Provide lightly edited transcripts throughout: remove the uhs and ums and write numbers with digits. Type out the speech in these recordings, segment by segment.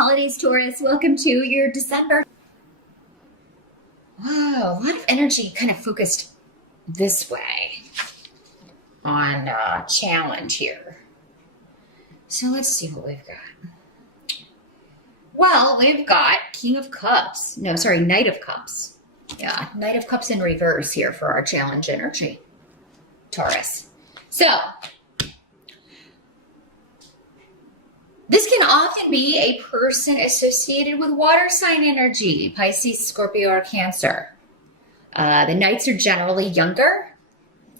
holidays, Taurus. Welcome to your December. Wow, a lot of energy kind of focused this way on challenge here. So let's see what we've got. Well, we've got King of Cups. No, sorry, Knight of Cups. Yeah, Knight of Cups in reverse here for our challenge energy, Taurus. So this can often be a person associated with water sign energy, Pisces, Scorpio, or Cancer. The Knights are generally younger,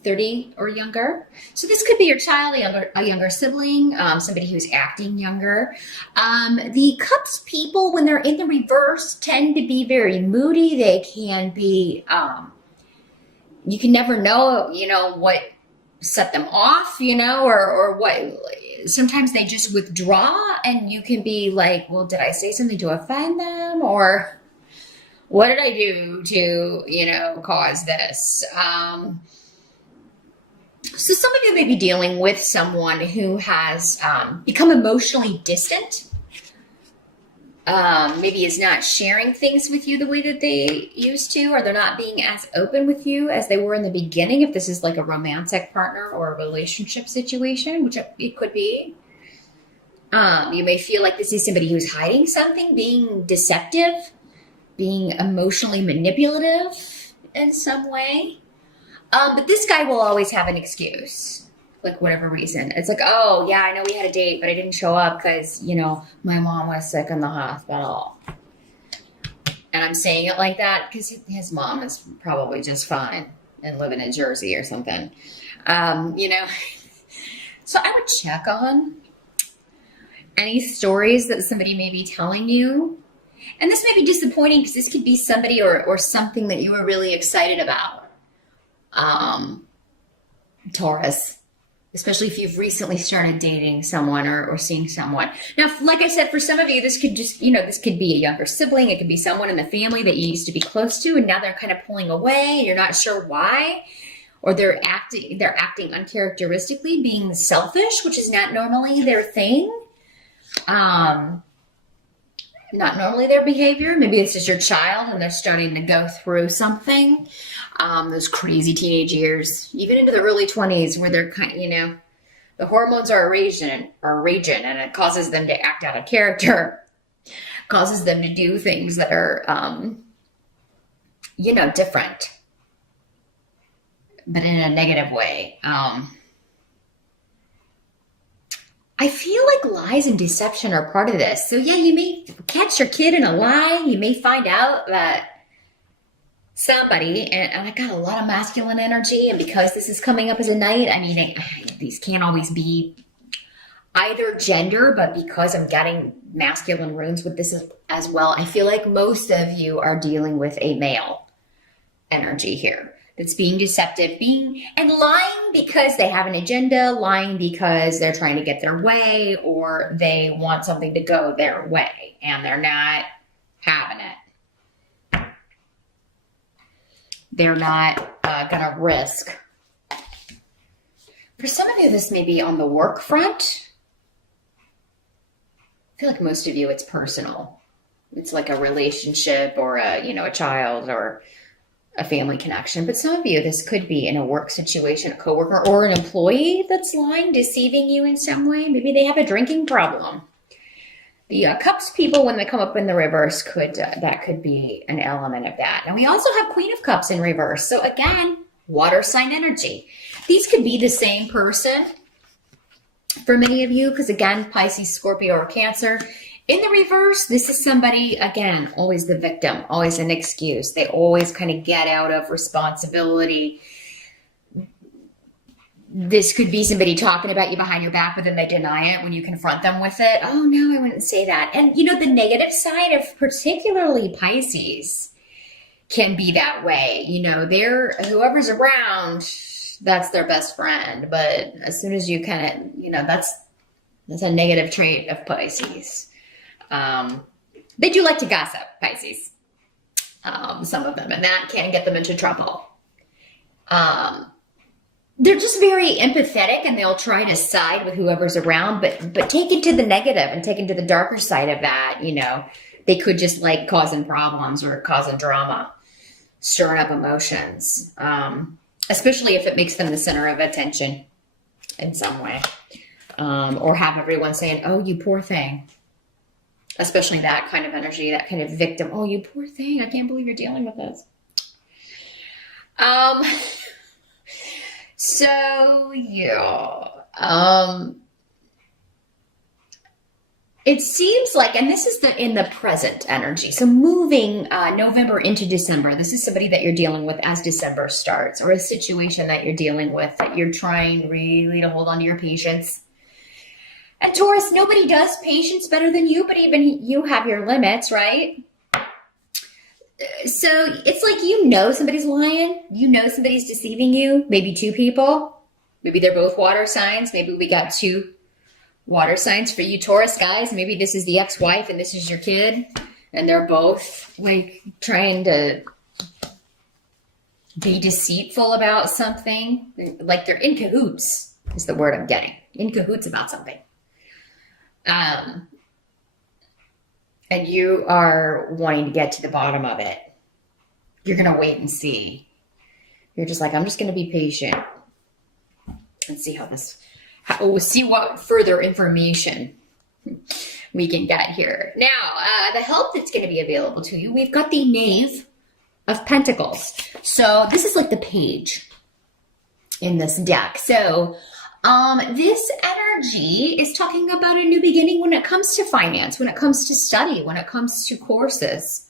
30 or younger. So this could be your child, a younger sibling, somebody who's acting younger. The Cups people, when they're in the reverse, tend to be very moody. They can be, you can never know, what set them off, or what. Sometimes they just withdraw and you can be like, well, did I say something to offend them? Or what did I do to, cause this? So some of you may be dealing with someone who has become emotionally distant. Maybe is not sharing things with you the way that they used to, or they're not being as open with you as they were in the beginning. If this is like a romantic partner or a relationship situation, which it could be. You may feel like this is somebody who's hiding something, being deceptive, being emotionally manipulative in some way. But this guy will always have an excuse, like whatever reason. It's like, oh, yeah, I know we had a date, but I didn't show up because, my mom was sick in the hospital. And I'm saying it like that because his mom is probably just fine and living in Jersey or something. So I would check on any stories that somebody may be telling you. And this may be disappointing because this could be somebody or something that you were really excited about. Taurus, especially if you've recently started dating someone or seeing someone. Now, like I said, for some of you, this could just, this could be a younger sibling. It could be someone in the family that you used to be close to, and now they're kind of pulling away and you're not sure why, or they're acting uncharacteristically, being selfish, which is not normally their thing. Not normally their behavior. Maybe it's just your child and they're starting to go through something. Those crazy teenage years, even into the early 20s where they're kind of, the hormones are raging and it causes them to act out of character, causes them to do things that are, different, but in a negative way. I feel like lies and deception are part of this. So yeah, you may catch your kid in a lie. You may find out that somebody, and I got a lot of masculine energy, and because this is coming up as a night, these can't always be either gender, but because I'm getting masculine runes with this as well, I feel like most of you are dealing with a male energy here. That's being deceptive, and lying because they have an agenda, lying because they're trying to get their way, or they want something to go their way and they're not having it. They're not gonna risk. For some of you, this may be on the work front. I feel like most of you, it's personal. It's like a relationship or a child or a family connection. But some of you, this could be in a work situation, a coworker or an employee that's lying, deceiving you in some way. Maybe they have a drinking problem. The Cups people, when they come up in the reverse, that could be an element of that. And we also have Queen of Cups in reverse. So again, water sign energy. These could be the same person for many of you, because again, Pisces, Scorpio, or Cancer. In the reverse, this is somebody, again, always the victim, always an excuse. They always kind of get out of responsibility. This could be somebody talking about you behind your back, but then they deny it when you confront them with it. Oh, no, I wouldn't say that. And, the negative side of particularly Pisces can be that way. Whoever's around, that's their best friend. But as soon as you kind of, that's a negative trait of Pisces. They do like to gossip, Pisces. Some of them, and that can get them into trouble. they're just very empathetic and they'll try to side with whoever's around, but take it to the negative and take it to the darker side of that. They could just like causing problems or causing drama, stirring up emotions, especially if it makes them the center of attention in some way, or have everyone saying, oh, you poor thing, especially that kind of energy, that kind of victim. Oh, you poor thing. I can't believe you're dealing with this. So yeah, it seems like, and this is in the present energy. So moving November into December, this is somebody that you're dealing with as December starts, or a situation that you're dealing with that you're trying really to hold on to your patience. And Taurus, nobody does patience better than you, but even you have your limits, right? So it's like, somebody's lying, somebody's deceiving you, maybe two people, maybe they're both water signs, maybe we got two water signs for you Taurus guys, maybe this is the ex-wife and this is your kid, and they're both like trying to be deceitful about something, like they're in cahoots is the word I'm getting, in cahoots about something. And you are wanting to get to the bottom of it. You're going to wait and see. You're just like, I'm just going to be patient and see see what further information we can get here. Now, the help that's going to be available to you, we've got the Knave of Pentacles. So this is like the page in this deck. So this energy is talking about a new beginning when it comes to finance, when it comes to study, when it comes to courses.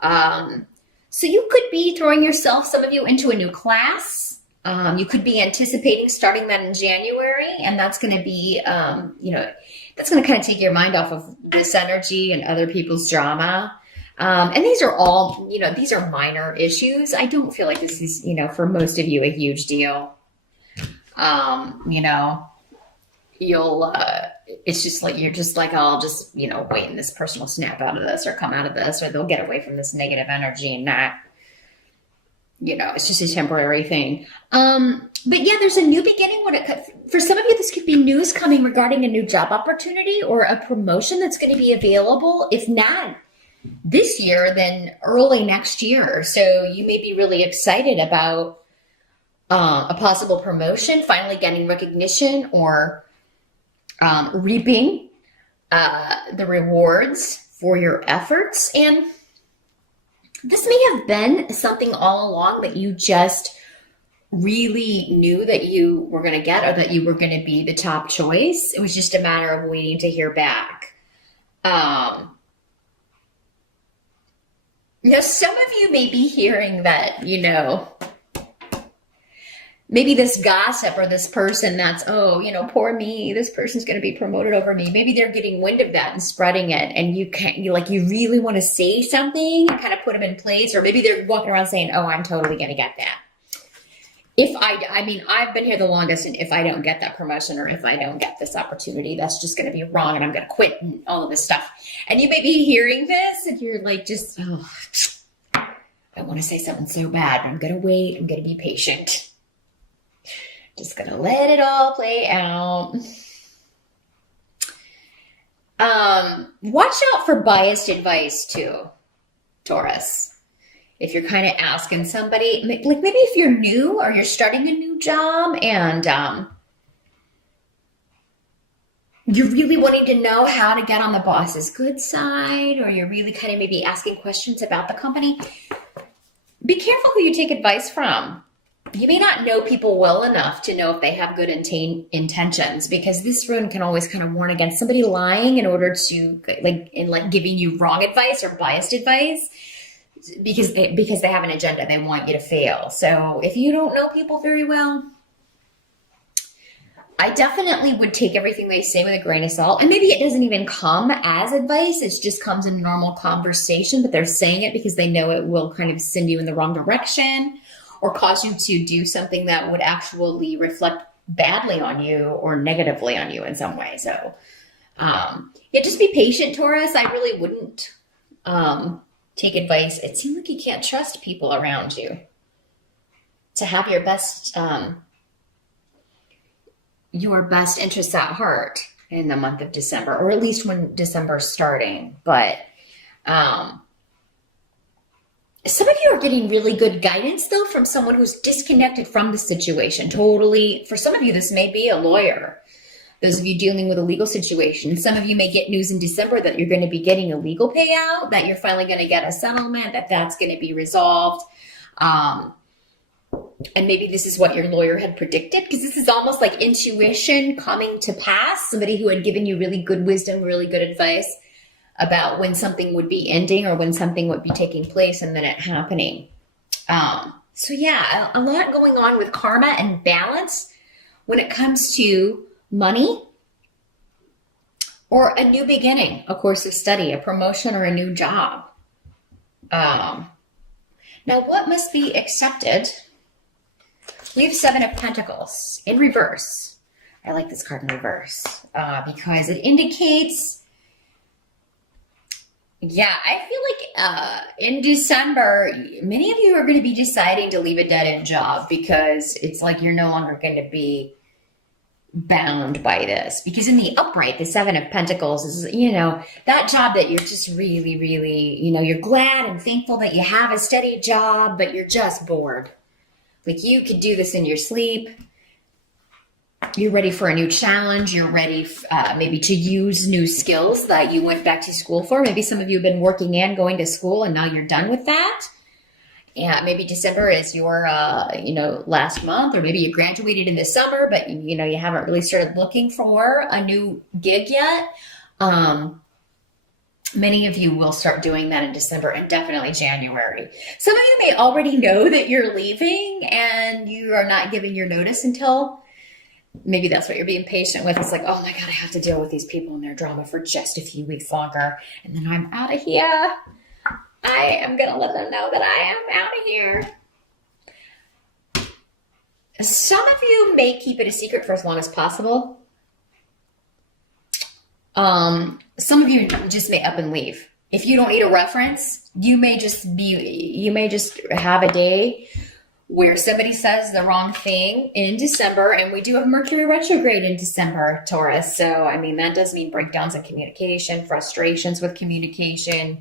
So you could be throwing yourself, some of you, into a new class. You could be anticipating starting that in January, and that's going to be, that's going to kind of take your mind off of this energy and other people's drama. And these are all, these are minor issues. I don't feel like this is, for most of you, a huge deal. It's just like, you're just like, I'll just, wait and this person will snap out of this or come out of this, or they'll get away from this negative energy and not, it's just a temporary thing. But yeah, there's a new beginning for some of you, this could be news coming regarding a new job opportunity or a promotion that's going to be available. If not this year, then early next year. So you may be really excited about a possible promotion, finally getting recognition, or reaping the rewards for your efforts. And this may have been something all along that you just really knew that you were going to get, or that you were going to be the top choice. It was just a matter of waiting to hear back. Some of you may be hearing that, maybe this gossip or this person that's, poor me, this person's going to be promoted over me. Maybe they're getting wind of that and spreading it. And you really want to say something and kind of put them in place. Or maybe they're walking around saying, oh, I'm totally going to get that. I've been here the longest, and if I don't get that promotion, or if I don't get this opportunity, that's just going to be wrong, and I'm going to quit and all of this stuff. And you may be hearing this and you're like, I want to say something so bad, but I'm going to wait. I'm going to be patient. Just going to let it all play out. Watch out for biased advice too, Taurus. If you're kind of asking somebody, like maybe if you're new or you're starting a new job and you're really wanting to know how to get on the boss's good side, or you're really kind of maybe asking questions about the company, be careful who you take advice from. You may not know people well enough to know if they have good intentions, because this rune can always kind of warn against somebody lying in order to giving you wrong advice or biased advice, because they have an agenda. They want you to fail. So if you don't know people very well, I definitely would take everything they say with a grain of salt. And maybe it doesn't even come as advice. It just comes in normal conversation, but they're saying it because they know it will kind of send you in the wrong direction, or cause you to do something that would actually reflect badly on you or negatively on you in some way. So, just be patient, Taurus. I really wouldn't take advice. It seems like you can't trust people around you to have your best your best interests at heart in the month of December, or at least when December's starting. But some of you are getting really good guidance, though, from someone who's disconnected from the situation. Totally. For some of you, this may be a lawyer. Those of you dealing with a legal situation. Some of you may get news in December that you're going to be getting a legal payout, that you're finally going to get a settlement, that's going to be resolved. And maybe this is what your lawyer had predicted, because this is almost like intuition coming to pass. Somebody who had given you really good wisdom, really good advice about when something would be ending or when something would be taking place, and then it happening. So yeah, a lot going on with karma and balance when it comes to money or a new beginning, a course of study, a promotion, or a new job. Now, what must be accepted? We have Seven of Pentacles in reverse. I like this card in reverse because it indicates, yeah, I feel like in December, many of you are going to be deciding to leave a dead-end job because it's like you're no longer going to be bound by this. Because in the upright, the Seven of Pentacles is, that job that you're just really, really, you're glad and thankful that you have a steady job, but you're just bored. Like you could do this in your sleep. You're ready for a new challenge. You're ready maybe to use new skills that you went back to school for. Maybe some of you have been working and going to school and now you're done with that. Yeah, maybe December is your, last month, or maybe you graduated in the summer, but you haven't really started looking for a new gig yet. Many of you will start doing that in December and definitely January. Some of you may already know that you're leaving and you are not giving your notice until, maybe that's what you're being patient with. It's like, oh my God, I have to deal with these people and their drama for just a few weeks longer. And then I'm out of here. I am going to let them know that I am out of here. Some of you may keep it a secret for as long as possible. Some of you just may up and leave. If you don't need a reference, you may just have a day where somebody says the wrong thing in December, and we do have Mercury retrograde in December, Taurus. So, that does mean breakdowns in communication, frustrations with communication,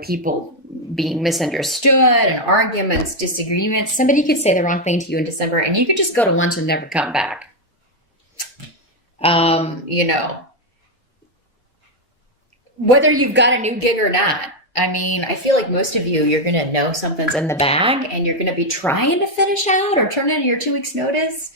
people being misunderstood and arguments, disagreements. Somebody could say the wrong thing to you in December and you could just go to lunch and never come back. Whether you've got a new gig or not. I feel like most of you, you're going to know something's in the bag and you're going to be trying to finish out or turn in your 2 weeks notice.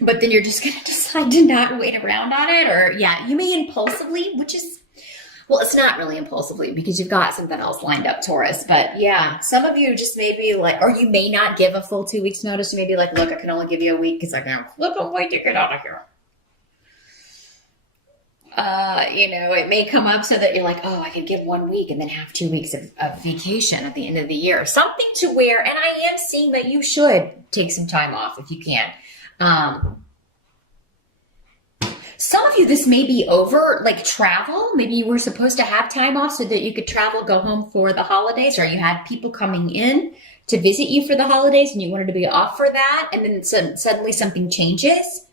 But then you're just going to decide to not wait around on it. Or you may impulsively, it's not really impulsively because you've got something else lined up, Taurus. But some of you just may be like, or you may not give a full 2 weeks notice. You may be like, look, I can only give you a week because I can't flip a way to get out of here. It may come up so that you're like, oh, I could give 1 week and then have 2 weeks of vacation at the end of the year. Something to where, and I am seeing that you should take some time off if you can. Some of you, this may be over, like travel. Maybe you were supposed to have time off so that you could travel, go home for the holidays, or you had people coming in to visit you for the holidays and you wanted to be off for that. And then suddenly something changes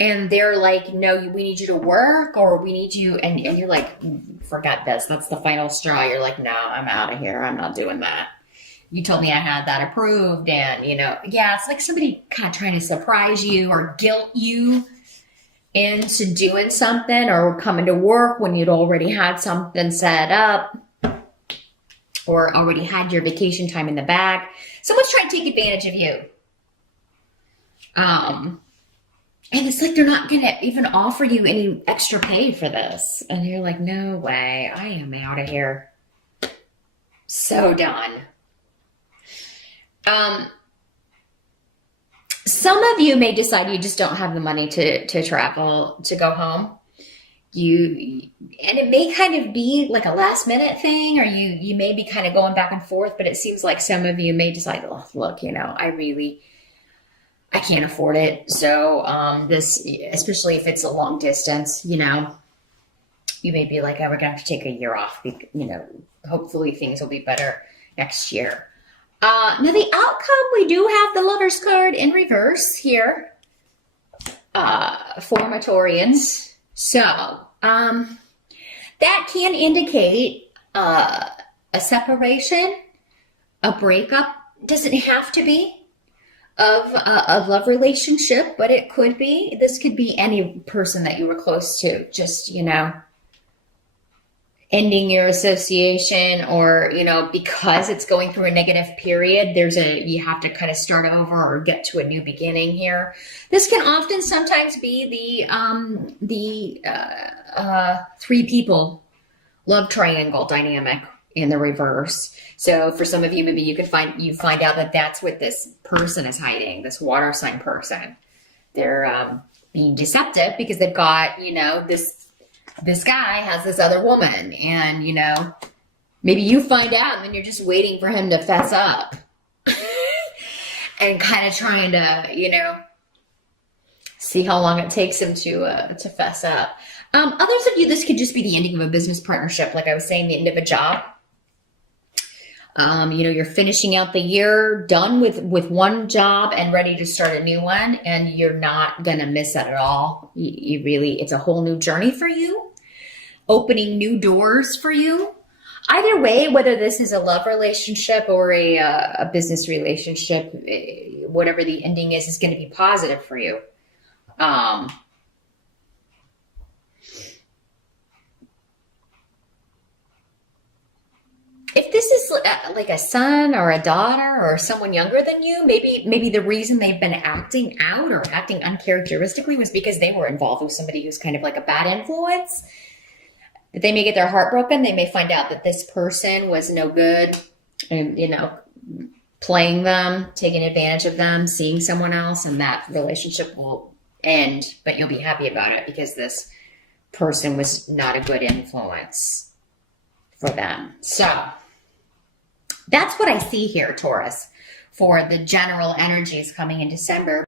and they're like, no, we need you to work, or we need you. And you're like, forgot this. That's the final straw. You're like, no, I'm out of here. I'm not doing that. You told me I had that approved. And, it's like somebody kind of trying to surprise you or guilt you into doing something or coming to work when you'd already had something set up or already had your vacation time in the bag. Someone's trying to take advantage of you. And it's like they're not going to even offer you any extra pay for this. And you're like, no way, I am out of here. So done. Some of you may decide you just don't have the money to travel, to go home. And it may kind of be like a last minute thing, or you may be kind of going back and forth, but it seems like some of you may decide, oh, look, I can't afford it. So, this, especially if it's a long distance, you may be like, oh, we're going to have to take a year off. Hopefully things will be better next year. Now the outcome, we do have the Lover's card in reverse here for Matorians. So that can indicate a separation, a breakup. Doesn't have to be of a love relationship, but it could be. This could be any person that you were close to, just, ending your association, or, because it's going through a negative period, you have to kind of start over or get to a new beginning here. This can often sometimes be the three people love triangle dynamic in the reverse. So for some of you, maybe you find out that that's what this person is hiding, this water sign person. They're being deceptive because they've got, this guy has this other woman, and, maybe you find out and then you're just waiting for him to fess up and kind of trying to, see how long it takes him to fess up. Others of you, this could just be the ending of a business partnership. Like I was saying, the end of a job. You're finishing out the year, done with one job and ready to start a new one, and you're not going to miss it at all. It's a whole new journey for you, opening new doors for you. Either way, whether this is a love relationship or a business relationship, whatever the ending is going to be positive for you. If this is like a son or a daughter or someone younger than you, maybe the reason they've been acting out or acting uncharacteristically was because they were involved with somebody who's kind of like a bad influence. They may get their heart broken. They may find out that this person was no good and, playing them, taking advantage of them, seeing someone else, and that relationship will end, but you'll be happy about it because this person was not a good influence for them. So that's what I see here, Taurus, for the general energies coming in December.